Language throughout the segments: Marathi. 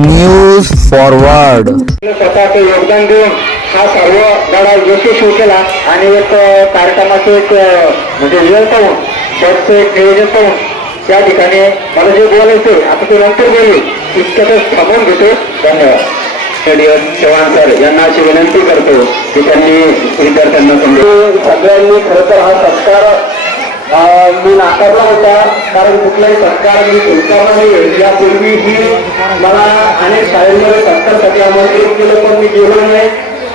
न्यूज फॉरवर्ड स्वतःचं योगदान देऊन हा सर्व धडा यशस्वी केला आणि एक कार्यक्रमाचं एक म्हणजे रिझल्ट पाहून बसचं एक नियोजन पाहून त्या ठिकाणी मला जे बोलायचं आता ते नंतर बोलू इतक्यातच थांबवून घेतो धन्यवाद. चव्हाण सर यांना अशी विनंती करतो की त्यांनी विद्यार्थ्यांना समजून सगळ्यांनी खरं तर हा सत्कार मी नाकारला होता कारण कुठलाही सत्कार मी स्वीकारला नाही यापूर्वीही मला अनेक शाळेमध्ये सत्कारसाठी आमंत्रित केलं पण मी गेलो नाही.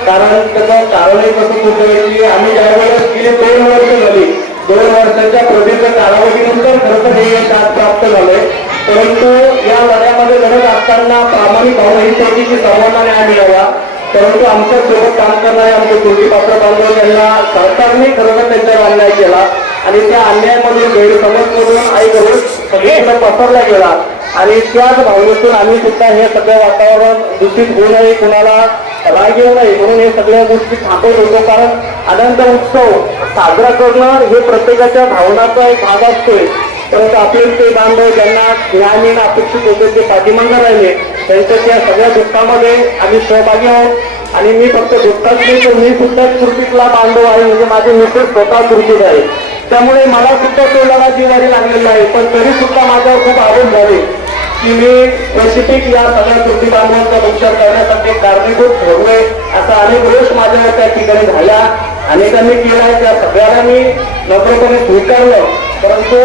कारण त्याचं कारणही कसं होतं की आम्ही ज्यावेळेस गेले दोन वर्ष झाली. दोन वर्षाच्या प्रदीर्घ कालावधीनंतर खरं तर हे यश प्राप्त झालंय. परंतु या लढ्यामध्ये लढत असताना प्रामाणिक भावना ही होती की सर्वांना न्याय मिळावा. परंतु आमच्यासोबत काम करणारे आमचे कृतीपात्र बांधव यांना सरकारने खरं तर त्यांच्यावर अन्याय केला. आणि त्या अन्यायामधून गैरसमजमधून आई करून सगळीकडे पसरला गेला. आणि त्याच भावनेतून आम्ही सुद्धा हे सगळं वातावरण दूषित होऊ नये कुणाला राग येऊ नये म्हणून हे सगळ्या गोष्टी थांबवत होतो. कारण अनंत उत्सव साजरा करणं हे प्रत्येकाच्या भावनाचा एक भाग असतोय. परंतु आपले ते बांधव ज्यांना ज्ञान येणं अपेक्षित होते ते पाठीमागं राहिले. त्यांच्या त्या सगळ्या दुःखामध्ये आम्ही सहभागी आहोत. आणि मी फक्त दुःखात नाही तर मी सुद्धा कृतीतला बांधव आहे. म्हणजे माझे मित्र स्वतः कृतीत आहे त्यामुळे मला सुद्धा तो लढा जिवारी लागलेला आहे. पण तरी सुद्धा माझ्यावर खूप आवड झाले की मी स्पेसिफिक या सगळ्या कृती बांधवांचा उपचार करण्यासाठी कारणीभूत ठरलोय. असा अनेक रोष माझ्यावर त्या ठिकाणी झाला. अनेकांनी केला त्या सगळ्याला मी नम्रपणे स्वीकारलं. परंतु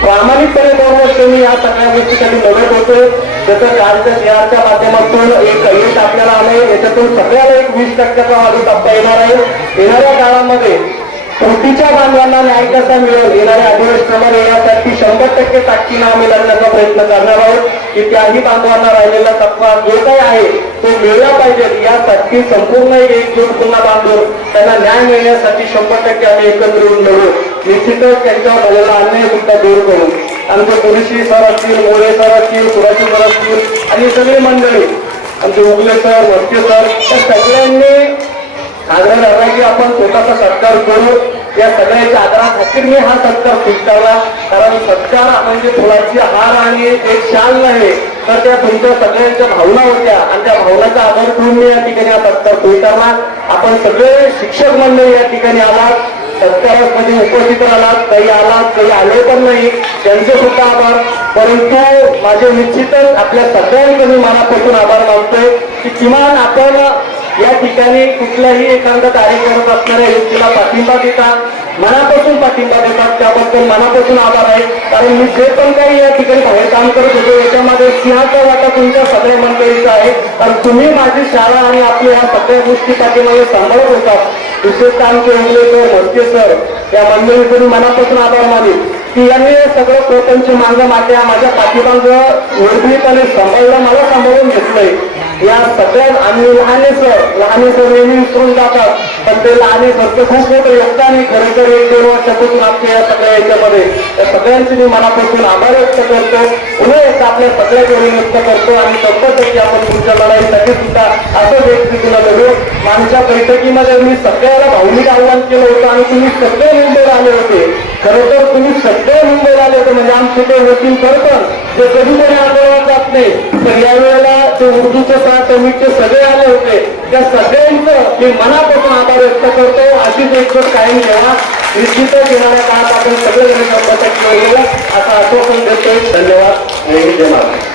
प्रामाणिकपणे दोन वर्ष मी या सगळ्या गोष्टीसाठी लढत होतो. त्याचं कालच्या शेअरच्या माध्यमातून एक यश आपल्याला आलंय. याच्यातून सगळ्याला एक वीस टक्क्याचा माझा टप्पा येणार आहे. येणाऱ्या काळामध्ये कृतीच्या बांधवांना न्याय कसा मिळेल. येणाऱ्या अधिवेशनाला येण्यासाठी शंभर टक्के ताकदीनं आम्ही लढण्याचा प्रयत्न करणार आहोत. की त्याही बांधवांना राहिलेला तत्वा जो काही आहे तो मिळला पाहिजे. यासाठी संपूर्ण एक एकजूट पुन्हा बांधून त्यांना न्याय मिळण्यासाठी शंभर टक्के आम्ही एकत्र येऊन लढू. निश्चितच त्यांच्यावर झालेला अन्याय सुद्धा दूर करू आमचे पोलिसी सर असतील मोरे सर असतील सुराशी सर असतील आणि सगळी मंडळी आमचे उगले सर वरचे सर या सगळ्यांनी आग्रह धरला की आपण स्वतःचा सत्कार करू. या सगळ्याच्या आग्रहाखातीर मी हा सत्कार स्वीकारला. कारण सत्कार म्हणजे फुलाची हार आणि एक शाल नाही तर त्या तुमच्या सगळ्यांच्या भावना होत्या. आणि त्या भावनाचा आधार ठेवून मी या ठिकाणी हा सत्कार स्वीकारला. आपण सगळे शिक्षक मंडळी या ठिकाणी आलात. सत्कारामध्ये उपस्थित राहिलात. काही आलात काही आले पण नाही. त्यांचे सुद्धा आभार. परंतु माझे निश्चितच आपल्या सगळ्यांकडून मनापासून आभार मानतोय की किमान आपण या ठिकाणी कुठलाही एखादा कार्य करत असणाऱ्या व्यक्तीला पाठिंबा देतात मनापासून पाठिंबा देतात त्याबद्दल मनापासून आभार आहे. कारण मी जे पण काही या ठिकाणी बाहेर काम करत होतो याच्यामध्ये सिंहाचा वाटा तुमच्या सगळ्या मंडळीचा आहे. कारण तुम्ही माझी शाळा आणि आपल्या ह्या सगळ्या गोष्टी पाठीमध्ये सांभाळत होतात. विशेषतः आमचे इंगले सर मोर्चे सर या मंडळीकडून मनापासून आभार मानेल. की यांनी सगळं कोकणची मागं माझ्या माझ्या पाठीमाग निर्भीडपणे सांभाळलं मला सांभाळून घेतलंय. या सगळ्यात आम्ही लहाने सर लहाने सर नेहमी विसरून जातात. पण ते लहाने फक्त खूप मोठं योगदान आहे. खरं तर एक दोन वर्षापासून आपल्या या सगळ्या याच्यामध्ये. त्या सगळ्यांचे मी मनापासून आभार व्यक्त करतो. पुन्हा एकदा आपल्या सगळ्या जोडी व्यक्त करतो आणि शंभर टक्के आपण पुढच्या लढाईसाठी सुद्धा असंच एक स्थितीला लढू आमच्या बैठकीमध्ये मी सगळ्याला भावनिक आव्हान केलं होतं आणि तुम्ही सगळे मुंबईला आले होते. खरं तर तुम्ही सगळे मुंबईला आले होते. म्हणजे आमचे ते वकील करतात जे कधी कोणी आंदोलनात जात नाही तर यावेळेला ते उर्दूचे साथ तमिळचे सगळे आले होते. त्या सगळ्यांचं मी मनापासून आभार व्यक्त करतो. अशीच एक कायम ठेवा. निश्चितच येणाऱ्या काळात आपण सगळे जण शंभर टक्के असं आश्वासन देतोय. धन्यवाद. नेहमी जय महाराज